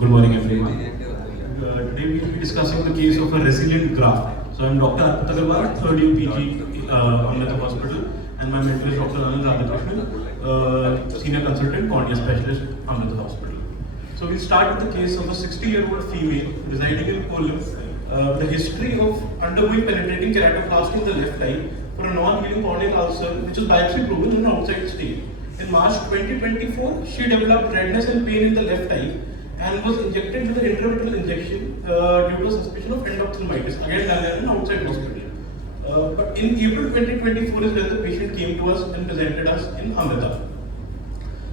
Good morning, everyone. Today we will be discussing the case of a resilient graft. So I'm Dr. Arpit Agarwal, third year PG Amrita Hospital, and my mentor is Dr. Anand Radhakrishnan, senior consultant, cornea specialist, Amrita Hospital. So we'll start with the case of a 60-year-old female residing in Kollam, with a history of undergoing penetrating keratoplasty in the left eye for a non-healing corneal ulcer, which was biopsy proven in an outside stage. In March 2024, she developed redness and pain in the left eye and was injected with an intravitreal injection due to suspicion of endophthalmitis, again done at an outside hospital. But in April 2024 is when the patient came to us and presented us in Amrita.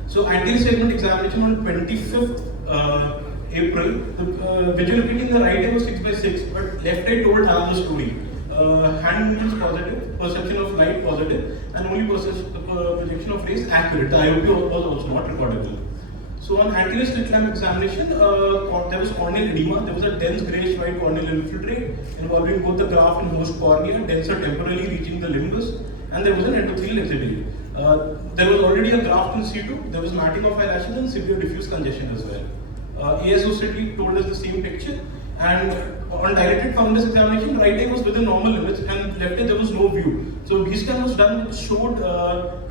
So anterior segment examination on 25th April, the visual acuity in the right eye was 6/6, but left eye told another story. Hand movements positive, perception of light positive, and only projection of rays accurate. The IOP was also not recordable. So on anterior slit lamp examination, there was corneal edema. There was a dense greyish white corneal infiltrate involving both the graft and host cornea, denser temporally reaching the limbus, and there was an endothelial exudate. There was already a graft in situ. There was matting of eyelashes and severe diffuse congestion as well. ASOCT told us the same picture. And on dilated fundus examination, right eye was within normal limits and left eye there was no view. So B scan was done, which showed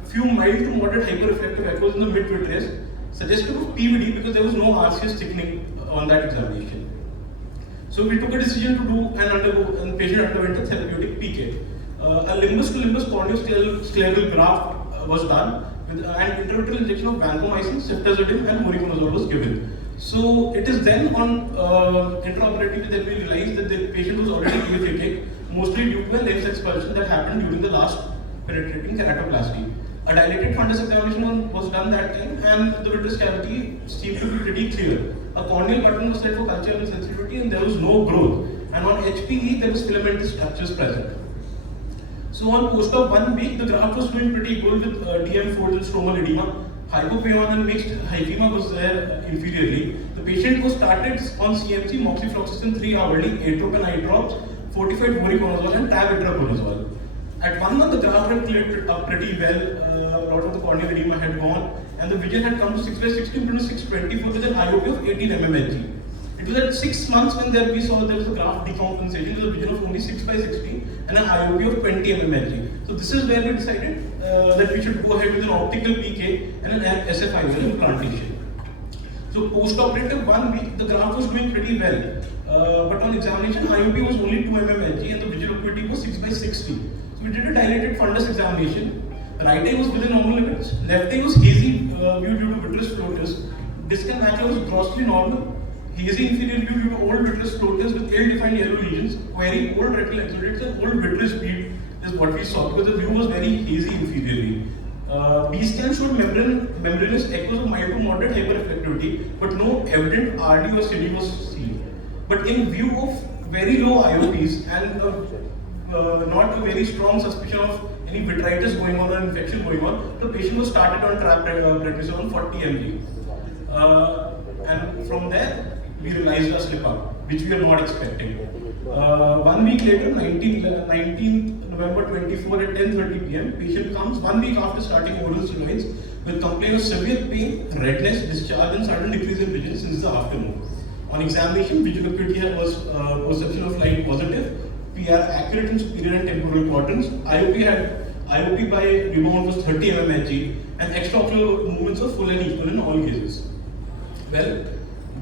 few mild to moderate hyperreflective echoes in the mid-vitreous, suggestive of PVD because there was no RCS thickening on that examination. So we took a decision to do and patient underwent a therapeutic PK. A limbus to limbus corneoscleral graft was done with an intravitreal injection of vancomycin, ceftazidime and voriconazole was given. So it is then on intraoperatively that we realized that the patient was already aphakic, mostly due to a lens expulsion that happened during the last penetrating keratoplasty. A dilated fundus examination was done that time, and the vitreous cavity seemed to be pretty clear. A corneal button was set for culture and sensitivity, and there was no growth. And on HPE, there was filamentous structures present. So on post-op 1 week, the graft was doing pretty good with DM folds and stromal edema. Hypopaeon and mixed hyphema was there inferiorly. The patient was started on CMC, moxifloxacin 3 hourly, atropine eye drops, fortified voriconazole and tab-itraconazole. At 1 month, the graft had cleared up pretty well. A lot of the corneal edema had gone, and the vision had come to 6/16 to 6/24 with an IOP of 18 mmHg. It was at 6 months when we saw there was a graft decompensation with a vision of only 6/16 and an IOP of 20 mmHg. So this is where we decided that we should go ahead with an optical PK and an SFIOL implantation. So post-operative 1 week, the graft was doing pretty well. But on examination, IOP was only 2 mmHg and the visual acuity was 6/60. So we did a dilated fundus examination. Right eye was within normal limits. Left eye was hazy view due to vitreous floaters. Disc and macula was grossly normal. Hazy inferior view due to old vitreous floaters with ill-defined yellow lesions. Query old retinal exudates and old vitreous bead is what we saw because the view was very hazy inferiorly. B scan showed membranous echoes of mild to moderate hyperreflectivity, but no evident RD or CD was seen. But in view of very low IOPs and not a very strong suspicion of any vitritis going on or infection going on, the patient was started on prednisone 40 mg. And from there, we realized a slip up, which we are not expecting. 1 week later, 19th November 24 at 10:30 p.m., patient comes 1 week after starting oral steroids with complaint of severe pain, redness, discharge, and sudden decrease in vision since the afternoon. On examination, visual acuity was perception of light positive, PR accurate in superior and temporal quadrants. IOP by rebound was 30 mmHg, and extraocular movements were full and equal in all cases. Well,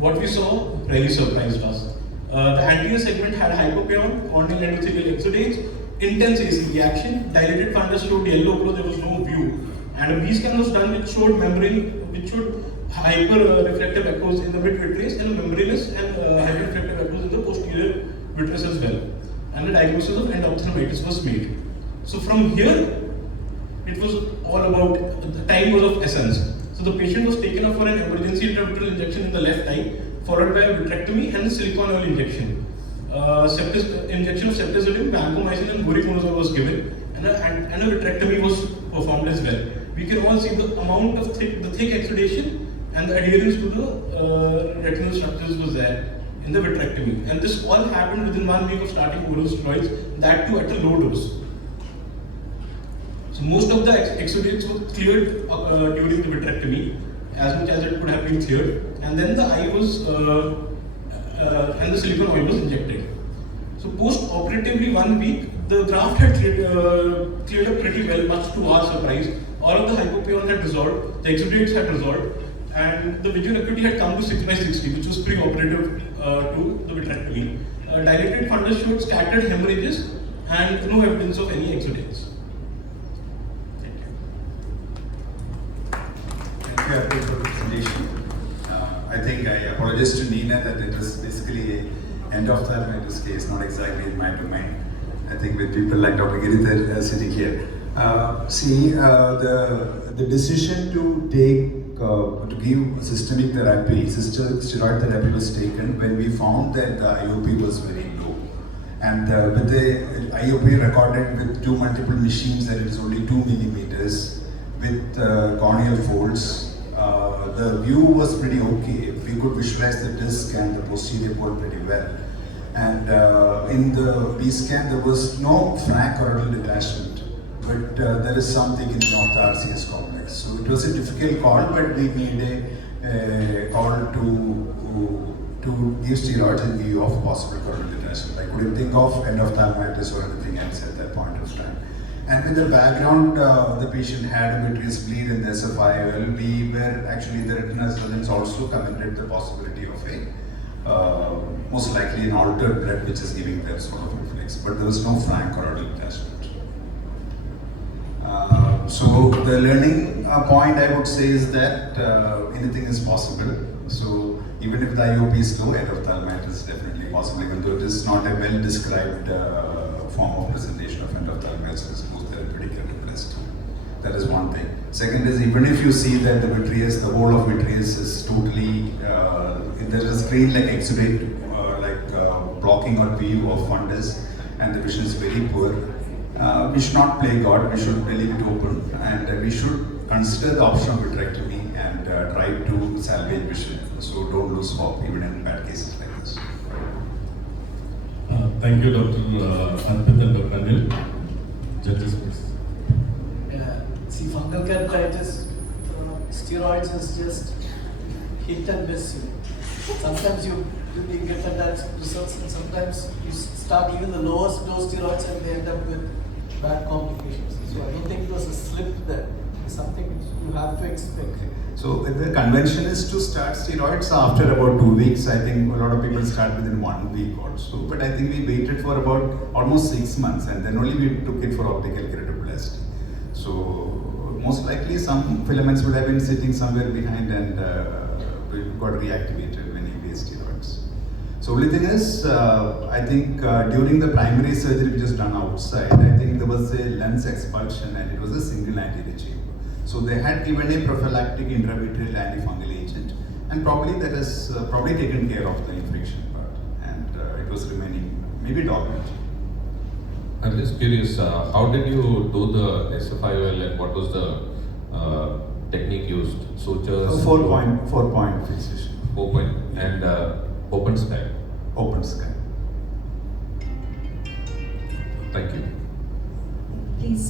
what we saw really surprised us. The anterior segment had hypopaeon, corneal endothelial exudates, intense AC reaction, dilated fundus showed yellow glow, there was no view. And a B scan was done which showed hyper-reflective echoes in the mid-vitreous and membranous and hyper-reflective echoes in the posterior vitreous as well. And the diagnosis of endophthalmitis was made. So from here, it was all about, the time was of essence. So the patient was taken off for an emergency intravitreal injection in the left eye, followed by a vitrectomy and silicone oil injection. Injection of ceftazidime, vancomycin and voriconazole was given, and a vitrectomy was performed as well. We can all see the amount of the thick exudation and the adherence to the retinal structures was there in the vitrectomy. And this all happened within 1 week of starting oral steroids, that too at a low dose. So most of the exudates were cleared during the vitrectomy, as much as it could have been cleared, and then the eye was and the silicone oil was injected. So post-operatively 1 week, the graft had cleared up pretty well, much to our surprise. All of the hypopyon had resolved, the exudates had resolved, and the visual acuity had come to 6/60, which was pre-operative to the vitrectomy. Dilated fundus showed scattered hemorrhages and no evidence of any exudates. Thank you. Thank you, Arpit, for the presentation. I think I apologize to Nina that it was basically an endophthalmitis case, not exactly in my domain. I think with people like Dr. Giridhar sitting here. The decision to give systemic therapy, steroid therapy was taken when we found that the IOP was very low. And with the IOP recorded with 2 multiple machines that it is only 2 millimeters with corneal folds, the view was pretty okay. We could visualize the disc and the posterior pole pretty well. And in the B scan, there was no frank choroidal detachment, but there is some thickening of the RCS complex. So it was a difficult call, but we made a call to give steroids in view of possible choroidal detachment. I couldn't think of endophthalmitis or anything else at that point of time. And with the background, the patient had a vitreous bleed in the SFIOL. We were actually, the retina surgeons also commented the possibility of a most likely an altered blood which is giving that sort of reflex, but there was no frank choroidal detachment. So the learning point I would say is that anything is possible. So even if the IOP is low, endophthalmitis is definitely possible, even though it is not a well-described form of presentation of endophthalmitis post therapeutic retinoplasty. That is one thing. Second is, even if you see that the vitreous, the whole of vitreous is totally, there is a screen like exudate, blocking or view of fundus, and the vision is very poor. We should not play God, we should leave it open, and we should consider the option of vitrectomy and try to salvage vision. So don't lose hope even in bad cases like this. Thank you, Dr. Arpit and Dr. Anil. Judges, please. See, fungal keratitis, steroids is just hit and miss you. Sometimes you get that results, and sometimes you start even the lowest dose steroids and they end up with bad complications. So I don't think it was a slip there. It's something you have to expect. So the convention is to start steroids after about 2 weeks. I think a lot of people start within 1 week also. But I think we waited for about almost 6 months, and then only we took it for optical keratoplasty. So most likely some filaments would have been sitting somewhere behind and got reactivated when he gave steroids. So only thing is, I think during the primary surgery which is done outside, I think there was a lens expulsion and it was a single anterior chamber. So they had given a prophylactic intravitreal antifungal agent, and probably that has probably taken care of the infection part, and it was remaining maybe dormant. I'm just curious, how did you do the SFIOL and what was the technique used? Sutures? 4-point fixation. 4-point and open sky. Open sky. Thank you. Please.